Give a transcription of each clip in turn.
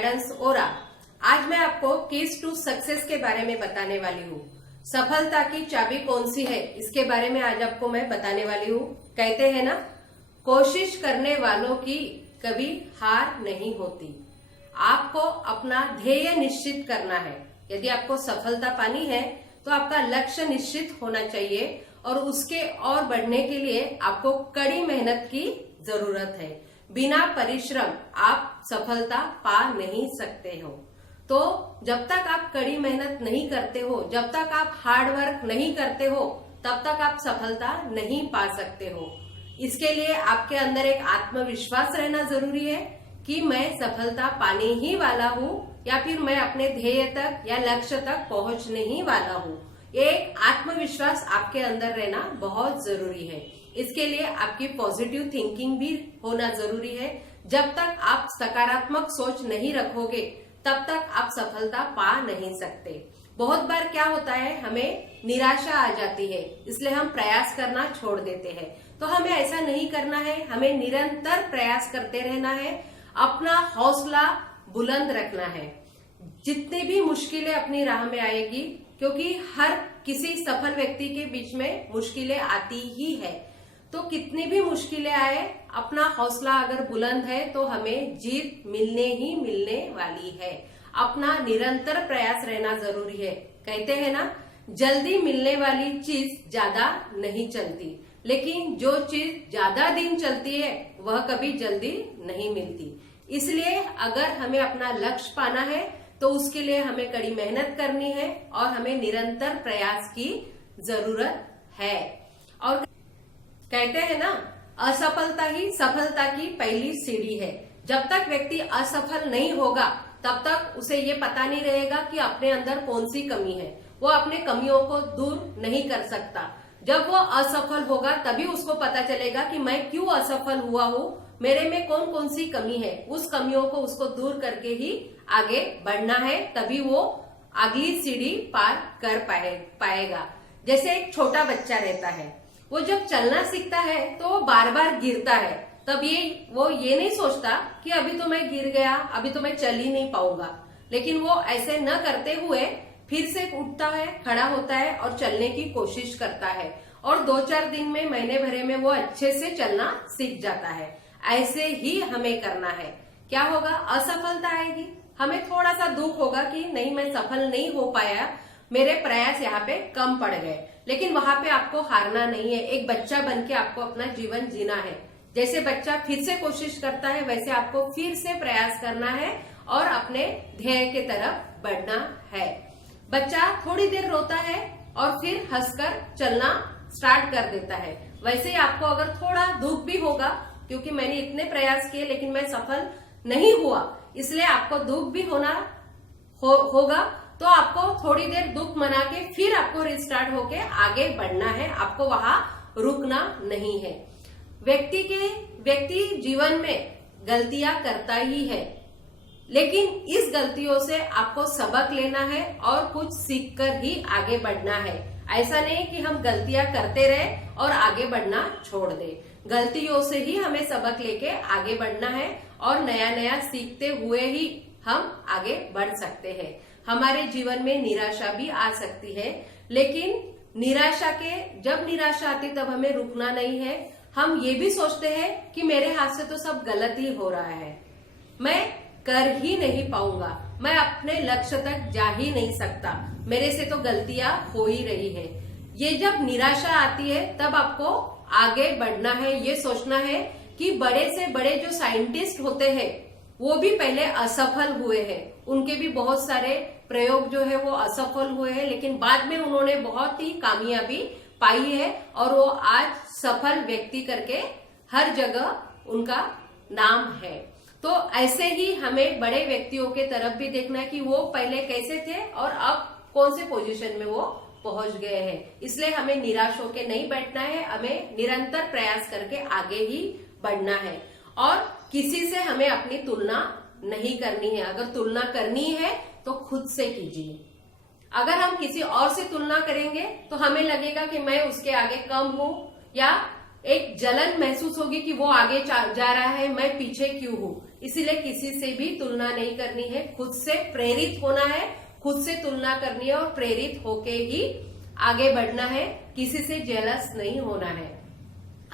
Guidance ओरा। आज मैं आपको कीज टू सक्सेस के बारे में बताने वाली हूँ। सफलता की चाबी कौन सी है, इसके बारे में आज आपको मैं बताने वाली हूँ। कहते हैं ना, कोशिश करने वालों की कभी हार नहीं होती। आपको अपना ध्येय निश्चित करना है। यदि आपको सफलता पानी है तो आपका लक्ष्य निश्चित होना चाहिए और उसके और बढ़ने के लिए आपको कड़ी मेहनत की जरूरत है। बिना परिश्रम आप सफलता पा नहीं सकते हो। तो जब तक आप कड़ी मेहनत नहीं करते हो, जब तक आप हार्ड वर्क नहीं करते हो, तब तक आप सफलता नहीं पा सकते हो। इसके लिए आपके अंदर एक आत्मविश्वास रहना जरूरी है कि मैं सफलता पाने ही वाला हूँ या फिर मैं अपने ध्येय तक या लक्ष्य तक पहुंचने ही वाला हूँ। एक आत्मविश्वास आपके अंदर रहना बहुत जरूरी है। इसके लिए आपकी पॉजिटिव थिंकिंग भी होना जरूरी है। जब तक आप सकारात्मक सोच नहीं रखोगे तब तक आप सफलता पा नहीं सकते। बहुत बार क्या होता है, हमें निराशा आ जाती है, इसलिए हम प्रयास करना छोड़ देते हैं। तो हमें ऐसा नहीं करना है, हमें निरंतर प्रयास करते रहना है, अपना हौसला बुलंद रखना है। जितनी भी मुश्किलें अपनी राह में आएगी, क्योंकि हर किसी सफल व्यक्ति के बीच में मुश्किलें आती ही है, तो कितनी भी मुश्किलें आए, अपना हौसला अगर बुलंद है तो हमें जीत मिलने ही मिलने वाली है। अपना निरंतर प्रयास रहना जरूरी है। कहते हैं ना, जल्दी मिलने वाली चीज ज्यादा नहीं चलती, लेकिन जो चीज ज्यादा दिन चलती है वह कभी जल्दी नहीं मिलती। इसलिए अगर हमें अपना लक्ष्य पाना है तो उसके लिए हमें कड़ी मेहनत करनी है और हमें निरंतर प्रयास की जरूरत है। और कहते हैं ना, असफलता ही सफलता की पहली सीढ़ी है। जब तक व्यक्ति असफल नहीं होगा तब तक उसे ये पता नहीं रहेगा कि अपने अंदर कौन सी कमी है। वो अपने कमियों को दूर नहीं कर सकता। जब वो असफल होगा तभी उसको पता चलेगा कि मैं क्यों असफल हुआ हूँ, मेरे में कौन कौन सी कमी है। उस कमियों को उसको दूर करके ही आगे बढ़ना है, तभी वो अगली सीढ़ी पार कर पाएगा। जैसे एक छोटा बच्चा रहता है, वो जब चलना सीखता है तो वो बार बार गिरता है। तब वो ये नहीं सोचता कि अभी तो मैं गिर गया, अभी तो मैं चल ही नहीं पाऊंगा। लेकिन वो ऐसे न करते हुए फिर से उठता है, खड़ा होता है और चलने की कोशिश करता है, और 2-4 दिन में, महीने भरे में वो अच्छे से चलना सीख जाता है। ऐसे ही हमें करना है। क्या होगा, असफलता आएगी, हमें थोड़ा सा दुख होगा कि नहीं, मैं सफल नहीं हो पाया, मेरे प्रयास यहाँ पे कम पड़ गए। लेकिन वहां पे आपको हारना नहीं है। एक बच्चा बन के आपको अपना जीवन जीना है। जैसे बच्चा फिर से कोशिश करता है, वैसे आपको फिर से प्रयास करना है और अपने ध्येय के तरफ बढ़ना है। बच्चा थोड़ी देर रोता है और फिर हंसकर चलना स्टार्ट कर देता है। वैसे ही आपको अगर थोड़ा दुख भी होगा, क्योंकि मैंने इतने प्रयास किए लेकिन मैं सफल नहीं हुआ, इसलिए आपको दुख भी होगा, तो आपको थोड़ी देर दुख मना के फिर आपको रिस्टार्ट होके आगे बढ़ना है। आपको वहां रुकना नहीं है। व्यक्ति जीवन में गलतियां करता ही है, लेकिन इस गलतियों से आपको सबक लेना है और कुछ सीखकर ही आगे बढ़ना है। ऐसा नहीं कि हम गलतियां करते रहे और आगे बढ़ना छोड़ दे। गलतियों से ही हमें सबक लेके आगे बढ़ना है और नया नया सीखते हुए ही हम आगे बढ़ सकते हैं। हमारे जीवन में निराशा भी आ सकती है, लेकिन जब निराशा आती तब हमें रुकना नहीं है। हम ये भी सोचते हैं कि मेरे हाथ से तो सब गलत ही हो रहा है, मैं कर ही नहीं पाऊंगा, मैं अपने लक्ष्य तक जा ही नहीं सकता, मेरे से तो गलतियां हो ही रही है। ये जब निराशा आती है तब आपको आगे बढ़ना है। ये सोचना है कि बड़े से बड़े जो साइंटिस्ट होते हैं वो भी पहले असफल हुए हैं। उनके भी बहुत सारे प्रयोग जो है वो असफल हुए हैं, लेकिन बाद में उन्होंने बहुत ही कामयाबी पाई है और वो आज सफल व्यक्ति करके हर जगह उनका नाम है। तो ऐसे ही हमें बड़े व्यक्तियों के तरफ भी देखना है कि वो पहले कैसे थे और अब कौन से पोजीशन में वो पहुंच गए हैं। इसलिए हमें निराश होकर नहीं बैठना है, हमें निरंतर प्रयास करके आगे ही बढ़ना है और किसी से हमें अपनी तुलना नहीं करनी है। अगर तुलना करनी है तो खुद से कीजिए। अगर हम किसी और से तुलना करेंगे तो हमें लगेगा कि मैं उसके आगे कम हूं, या एक जलन महसूस होगी कि वो आगे जा रहा है, मैं पीछे क्यों हूं। इसीलिए किसी से भी तुलना नहीं करनी है, खुद से प्रेरित होना है, खुद से तुलना करनी है और प्रेरित होके ही आगे बढ़ना है, किसी से जेलस नहीं होना है।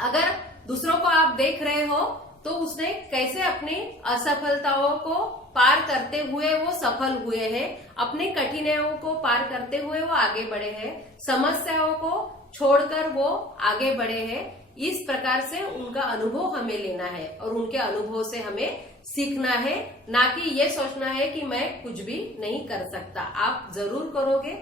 अगर दूसरों को आप देख रहे हो तो उसने कैसे अपनी असफलताओं को पार करते हुए वो सफल हुए हैं, अपनी कठिनाइयों को पार करते हुए वो आगे बढ़े हैं, समस्याओं को छोड़कर वो आगे बढ़े हैं, इस प्रकार से उनका अनुभव हमें लेना है और उनके अनुभव से हमें सीखना है, ना कि ये सोचना है कि मैं कुछ भी नहीं कर सकता। आप जरूर करोगे।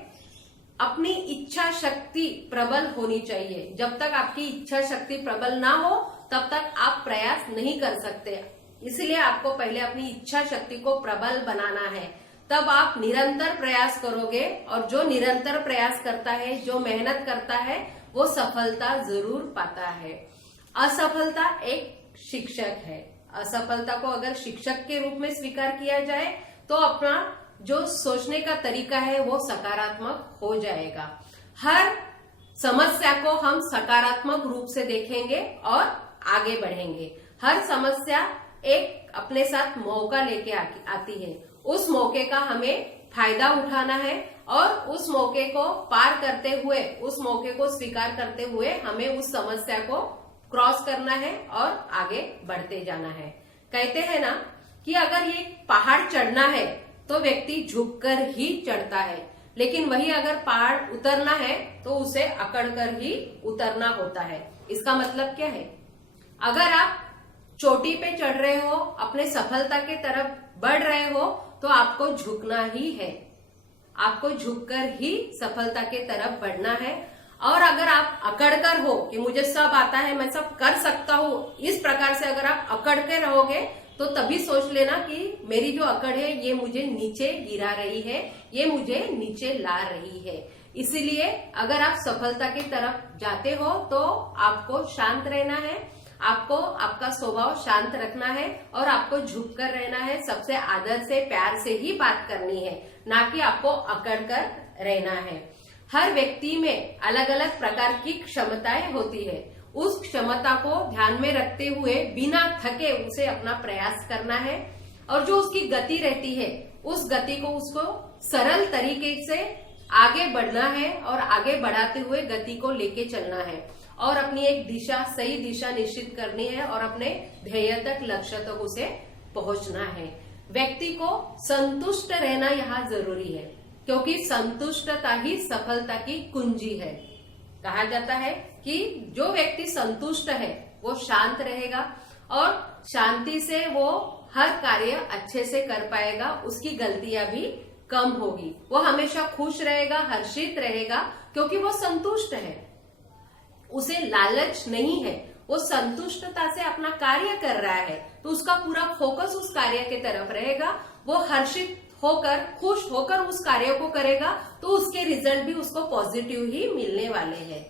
अपनी इच्छा शक्ति प्रबल होनी चाहिए। जब तक आपकी इच्छा शक्ति प्रबल ना हो तब तक आप प्रयास नहीं कर सकते। इसलिए आपको पहले अपनी इच्छा शक्ति को प्रबल बनाना है, तब आप निरंतर प्रयास करोगे और जो निरंतर प्रयास करता है, जो मेहनत करता है, वो सफलता जरूर पाता है। असफलता एक शिक्षक है। असफलता को अगर शिक्षक के रूप में स्वीकार किया जाए तो अपना जो सोचने का तरीका है वो सकारात्मक हो जाएगा। हर समस्या को हम सकारात्मक रूप से देखेंगे और आगे बढ़ेंगे। हर समस्या एक अपने साथ मौका लेके आती है, उस मौके का हमें फायदा उठाना है और उस मौके को पार करते हुए, उस मौके को स्वीकार करते हुए हमें उस समस्या को क्रॉस करना है और आगे बढ़ते जाना है। कहते हैं ना कि अगर ये पहाड़ चढ़ना है तो व्यक्ति झुककर ही चढ़ता है, लेकिन वही अगर पहाड़ उतरना है तो उसे अकड़कर ही उतरना होता है। इसका मतलब क्या है? अगर आप चोटी पे चढ़ रहे हो, अपने सफलता के तरफ बढ़ रहे हो, तो आपको झुकना ही है, आपको झुककर ही सफलता के तरफ बढ़ना है। और अगर आप अकड़कर हो कि मुझे सब आता है, मैं सब कर सकता हूं, इस प्रकार से अगर आप अकड़ के रहोगे तो तभी सोच लेना कि मेरी जो अकड़ है ये मुझे नीचे गिरा रही है, ये मुझे नीचे ला रही है। इसीलिए अगर आप सफलता की तरफ जाते हो तो आपको शांत रहना है, आपको आपका स्वभाव शांत रखना है और आपको झुक कर रहना है। सबसे आदर से, प्यार से ही बात करनी है, ना कि आपको अकड़ कर रहना है। हर व्यक्ति में अलग अलग प्रकार की क्षमताएं होती है। उस क्षमता को ध्यान में रखते हुए बिना थके उसे अपना प्रयास करना है और जो उसकी गति रहती है उस गति को उसको सरल तरीके से आगे बढ़ना है और आगे बढ़ाते हुए गति को लेके चलना है और अपनी एक दिशा, सही दिशा निश्चित करनी है और अपने ध्येय तक, लक्ष्य तक उसे पहुंचना है। व्यक्ति को संतुष्ट रहना यहाँ जरूरी है, क्योंकि संतुष्टता ही सफलता की कुंजी है। कहा जाता है कि जो व्यक्ति संतुष्ट है वो शांत रहेगा और शांति से वो हर कार्य अच्छे से कर पाएगा, उसकी गलतियां भी कम होगी, वो हमेशा खुश रहेगा, हर्षित रहेगा, क्योंकि वो संतुष्ट है, उसे लालच नहीं है, वो संतुष्टता से अपना कार्य कर रहा है तो उसका पूरा फोकस उस कार्य के तरफ रहेगा। वो हर्षित होकर, खुश होकर उस कार्य को करेगा तो उसके रिजल्ट भी उसको पॉजिटिव ही मिलने वाले हैं।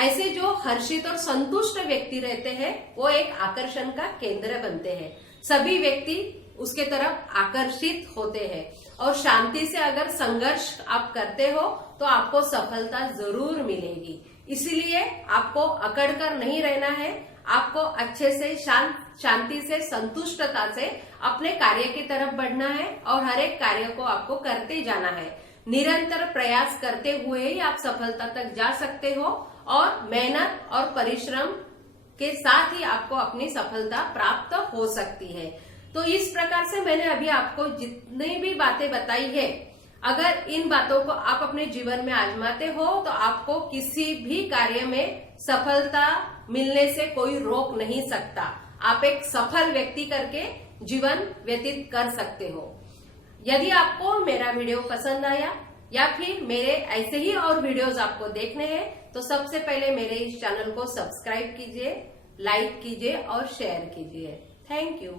ऐसे जो हर्षित और संतुष्ट व्यक्ति रहते हैं वो एक आकर्षण का केंद्र बनते हैं, सभी व्यक्ति उसके तरफ आकर्षित होते हैं। और शांति से अगर संघर्ष आप करते हो तो आपको सफलता जरूर मिलेगी। इसलिए आपको अकड़कर नहीं रहना है, आपको अच्छे से शांति से, संतुष्टता से अपने कार्य की तरफ बढ़ना है और हर एक कार्य को आपको करते जाना है। निरंतर प्रयास करते हुए ही आप सफलता तक जा सकते हो और मेहनत और परिश्रम के साथ ही आपको अपनी सफलता प्राप्त हो सकती है। तो इस प्रकार से मैंने अभी आपको जितनी भी बातें बताई है, अगर इन बातों को आप अपने जीवन में आजमाते हो तो आपको किसी भी कार्य में सफलता मिलने से कोई रोक नहीं सकता। आप एक सफल व्यक्ति करके जीवन व्यतीत कर सकते हो। यदि आपको मेरा वीडियो पसंद आया या फिर मेरे ऐसे ही और वीडियोस आपको देखने हैं तो सबसे पहले मेरे इस चैनल को सब्सक्राइब कीजिए, लाइक कीजिए और शेयर कीजिए। Thank you.